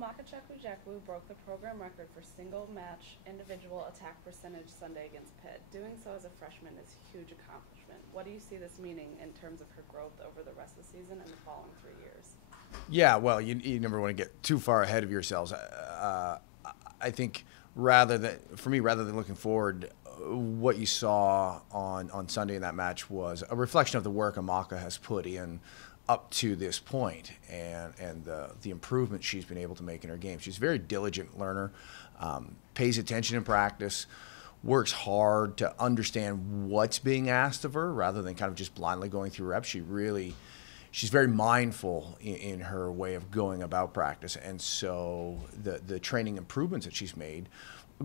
Amaka Chukwujekwu broke the program record for single-match individual attack percentage Sunday against Pitt. Doing so as a freshman is a huge accomplishment. What do you see this meaning in terms of her growth over the rest of the season and the following 3 years? Yeah, well, you never want to get too far ahead of yourselves. I think rather than looking forward, what you saw on Sunday in that match was a reflection of the work Amaka has put in up to this point, and the improvement she's been able to make in her game. She's a very diligent learner, pays attention in practice, works hard to understand what's being asked of her rather than kind of just blindly going through reps. She's very mindful in her way of going about practice, and so the training improvements that she's made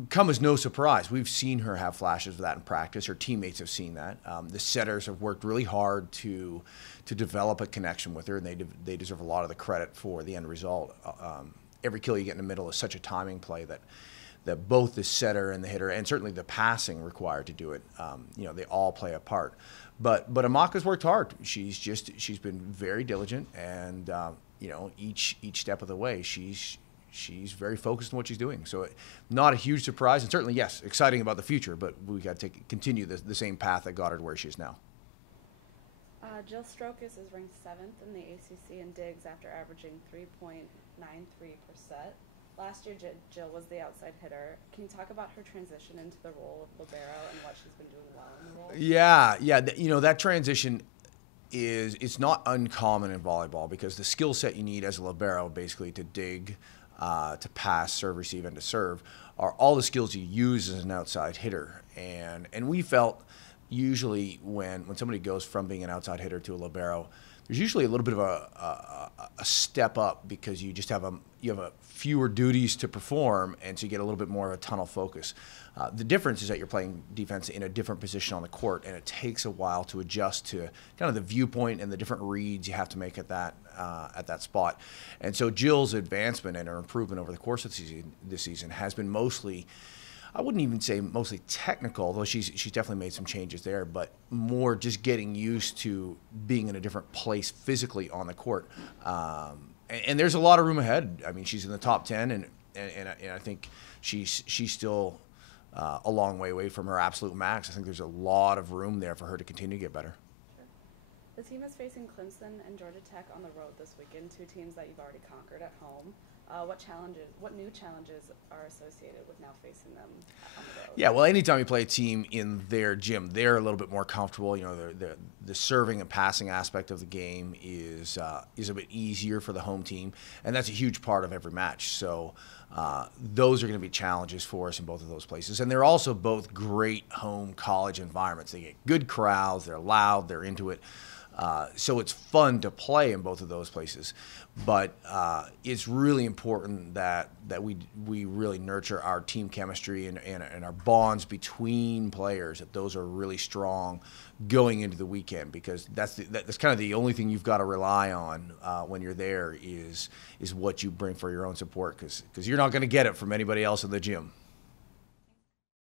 come as no surprise. We've seen her have flashes of that in practice. Her teammates have seen that. The setters have worked really hard to develop a connection with her, and they deserve a lot of the credit for the end result. Every kill you get in the middle is such a timing play that both the setter and the hitter, and certainly the passing required to do it, they all play a part. But Amaka's worked hard. She's been very diligent, and each step of the way she's very focused on what she's doing. So not a huge surprise, and certainly, yes, exciting about the future, but we got to continue the same path that got her to where she is now. Jill Strokis is ranked 7th in the ACC in digs after averaging 3.93%. Last year, Jill was the outside hitter. Can you talk about her transition into the role of libero and what she's been doing well in the role? Yeah. That transition it's not uncommon in volleyball because the skill set you need as a libero, basically to dig, to pass, serve, receive, and to serve, are all the skills you use as an outside hitter. And we felt usually when somebody goes from being an outside hitter to a libero, there's usually a little bit of a step up because you just have fewer duties to perform, and so you get a little bit more of a tunnel focus. The difference is that you're playing defense in a different position on the court, and it takes a while to adjust to kind of the viewpoint and the different reads you have to make at that spot. And so Jill's advancement and her improvement over the course of this season has been mostly, I wouldn't even say mostly technical, though she's definitely made some changes there, but more just getting used to being in a different place physically on the court. And there's a lot of room ahead. I mean, she's in the top 10, and I think she's still a long way away from her absolute max. I think there's a lot of room there for her to continue to get better. Sure. The team is facing Clemson and Georgia Tech on the road this weekend, 2 teams that you've already conquered at home. What new challenges are associated with now facing them on the road? Yeah, well, anytime you play a team in their gym, they're a little bit more comfortable. The serving and passing aspect of the game is a bit easier for the home team, and that's a huge part of every match. So those are going to be challenges for us in both of those places. And they're also both great home college environments. They get good crowds, they're loud, they're into it. So it's fun to play in both of those places, but it's really important that we really nurture our team chemistry and our bonds between players, that those are really strong going into the weekend, because that's kind of the only thing you've got to rely on when you're there is what you bring for your own support, because you're not going to get it from anybody else in the gym.